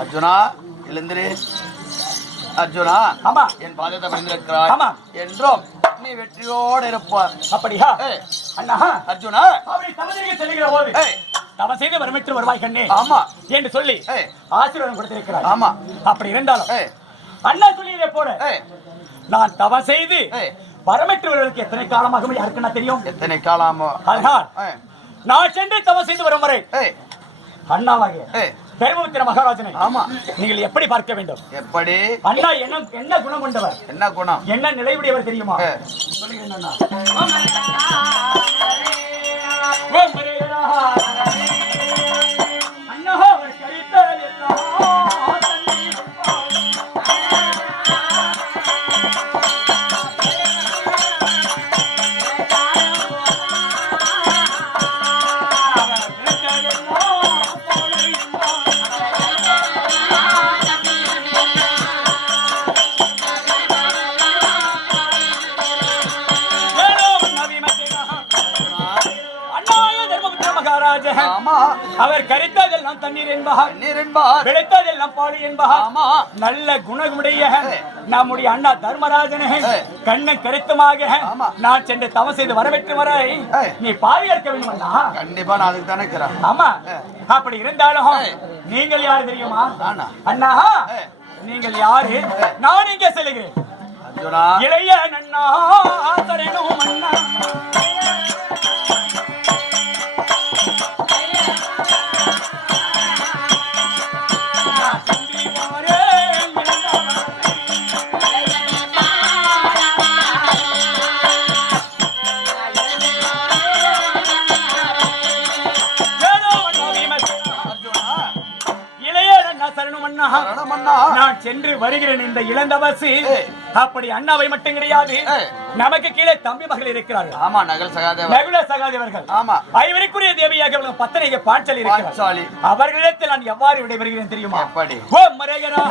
அர்ஜுனா எழுந்திரு. அர்ஜுனா, ஆமா, என் பாதத்தை பணிந்திருக்கிறாய். ஆமா, என்றும் நீ வெற்றியோடு இருப்பார். அப்படியா அண்ணா? அர்ஜுனா, அவரை தவசைக்கு செல்கிற போது தவம் செய்து வரமிட்டு வருவாய் கண்ணே. ஆமா என்று சொல்லி ஆசீர்வாதம் கொடுத்திருக்கிறாய். ஆமா, அப்படி இருந்தாலும் அண்ணா சொல்லியதை போல நான் தவம் செய்து வரமிட்டு வருவதற்கு எத்தனை காலமாக யாருக்குன்னா தெரியும்? எத்தனை காலமோ? அதனால் நான் சென்று தவம் செய்து வரும் வரை அண்ணாவாகிய பெருமபுத்திர மகாராஜனை ஆமா நீங்கள் எப்படி பார்க்க வேண்டும்? எப்படி? அண்ணா என்ன குணம் கொண்டவர்? என்ன குணம்? என்ன நிலையுடையவர் தெரியுமா? அண்ணா அவர் கழித்தால் எல்லாம் அவர் கரித்ததெல்லாம் தண்ணீர் என்பார், விளைத்ததெல்லாம் பாடு என்பார். நல்ல குணமுடைய நம்முடைய அண்ணா தர்மராஜனை கண்ணை கருத்துமாக நான் சென்று தவம் செய்து வரவேற்று வரை நீ பாதுகாக்க வேண்டும். கண்டிப்பா நான் அதுக்கு தானே. ஆமா, அப்படி இருந்தாலும் நீங்கள் யாரு தெரியுமா? அண்ணா நீங்கள் யாரு? நான் இங்கே செல்கிறேன். இளைய அண்ணா தரணும் அண்ணா. நான் சென்று வருகிறேன் இந்த இளந்தவசி. அப்படி அண்ணாவை மட்டும் கிடையாது, நமக்கு கீழே தம்பி மகள் இருக்கிறார்கள். ஆமா, நகுல சகாதேவர்கள். ஆமா, ஐவருக்குரிய தேவியாக பத்தனைக்கு பாஞ்சாலி இருக்கிறார். அவர்களிடத்தில் நான் எவ்வாறு விடைபெறுகிறேன் தெரியுமா? எப்படி? ஓ மரேகரா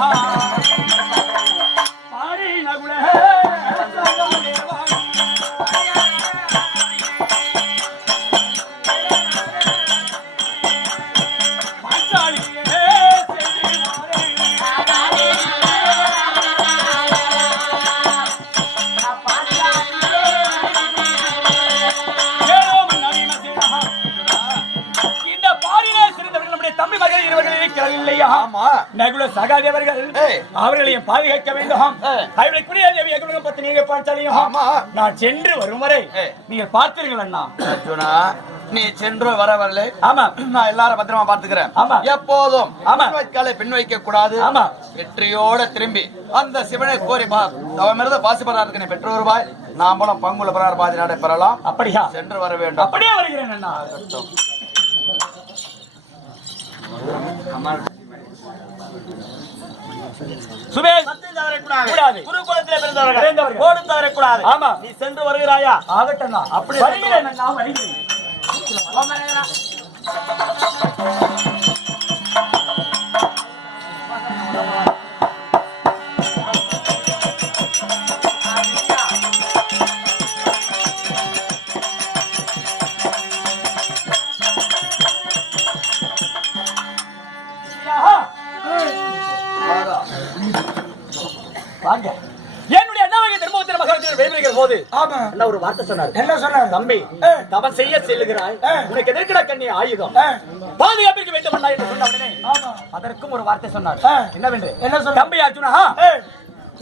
பாரி நகுல சகாதேவா. நகுல சகாதேவர்கள் அவர்களையும் பாதுகாக்க வேண்டும். அவர்களுக்குரிய தேவியாக பத்தினியை பார்த்தாலையும் நான் சென்று வரும் வரை நீங்க பார்த்தீர்கள் அண்ணா. அர்ஜுனா, நீ சென்று வரவில்லை. ஆமா, நான் எல்லாரும் பத்திரமா பார்த்துக்கிறேன். ஆமா, எப்போதும் பின் வைக்க கூடாது. ஆமா, வெற்றியோட திரும்பி அந்த சிவனை கோரி அவமிருந்த பாசிபராருக்கு பெற்று வருவாய். நாம் மூலம் பங்குல பரார் பாதி நாடை பெறலாம். அப்படியா? சென்று வர வேண்டும். அப்படியே வருகிறேன் அண்ணா. சுபேஷ், குருகுலத்திலே பிறந்தவர்கள் கோடு தவறக்கூடாது. ஆமா, நீ சென்று வருகிறாயா? ஆகட்டும், அப்படி வருகிறேன். நான் வருகிறேன். என்னுடைய அண்ணாவை திரும்பத்திர மகாராஜர் வேண்டுகிற போது ஒரு வார்த்தை சொன்னார். என்ன சொன்னார்? தம்பி, தவம் செய்ய செல்லுகிறாய், உனக்கு எதிர்க்கிற கண்ணி ஆயுதம் பாதுகாப்பிற்கு வேண்டும் என்று சொன்ன உடனே அதற்கும் ஒரு வார்த்தை சொன்னார். என்னவென்று? என்ன சொன்ன? தம்பி அர்ஜுனா,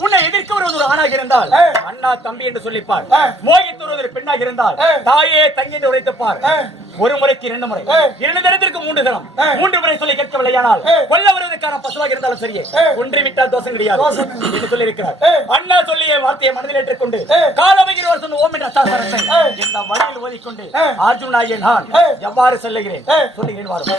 உன்னை எதிர்க்க வருவது ஒரு ஆணாக இருந்தால் அண்ணா தம்பி என்று சொல்லிப்பார். மோகித்து வருவது பெண்ணாக இருந்தால் தாயே தங்கி என்று உரைத்துப்பார். ஒரு முறைக்கு 2 முறை, 2 தரத்திற்கு 3 தரம், 3 முறை சொல்லி கேட்கவில்லையானால் கொல்ல வருவதற்கான பசுவாக இருந்தாலும் சரியே ஒன்றிவிட்டால் தோஷம் கிடையாது என்று சொல்லி இருக்கிறார். அண்ணா சொல்லிய வார்த்தையை மனதில் ஏற்றுக்கொண்டு காலவகிர் சொன்ன ஓம் என்ற அத்தாசரத்தை இந்த வழியில் ஓதிக்கொண்டு அர்ஜுனாகிய நான் எவ்வாறு செல்லுகிறேன் சொல்லுகிறேன். வாரும்.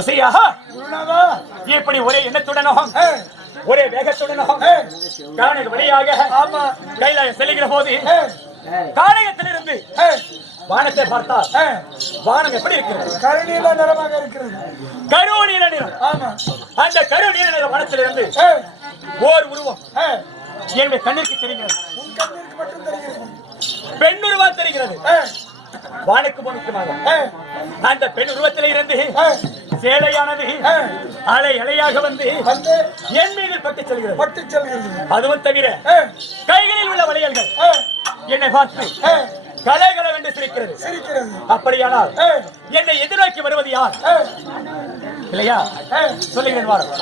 வசையாக இப்படி ஒரே எண்ணத்துடனும் ஒரே வேகத்துடனும் காரண வழியாக கைலாயம் செல்லுகிற போது காரணத்திலிருந்து வானத்தை பார்த்தால் வானம் எப்படி இருக்கிறது? கருநீல நிறமாக இருக்கிறது. கருநீல நிறம். அந்த கருநீல நிற வானத்திலிருந்து ஓர் உருவம் என்னுடைய கண்ணிற்கு தெரிகிறது. உன் கண்ணிற்கு மட்டும் தெரிகிறது. பெண் உருவம் தெரிகிறது. வானுக்கு முக்கியமாக அந்த பெண் உருவத்தில் இருந்து சேலையானது அலை அலையாக வந்து என் மீது பட்டு செல்கிறது. அதுவும் தவிர கைகளில் உள்ள வளையல்கள் என்னை பார்த்து கலைகளவென்று சிரிக்கிறது. அப்படியானால் என்னை எதிர்நோக்கி வருவது யார்? இல்லையா? சொல்லுகிறேன் வாரம்.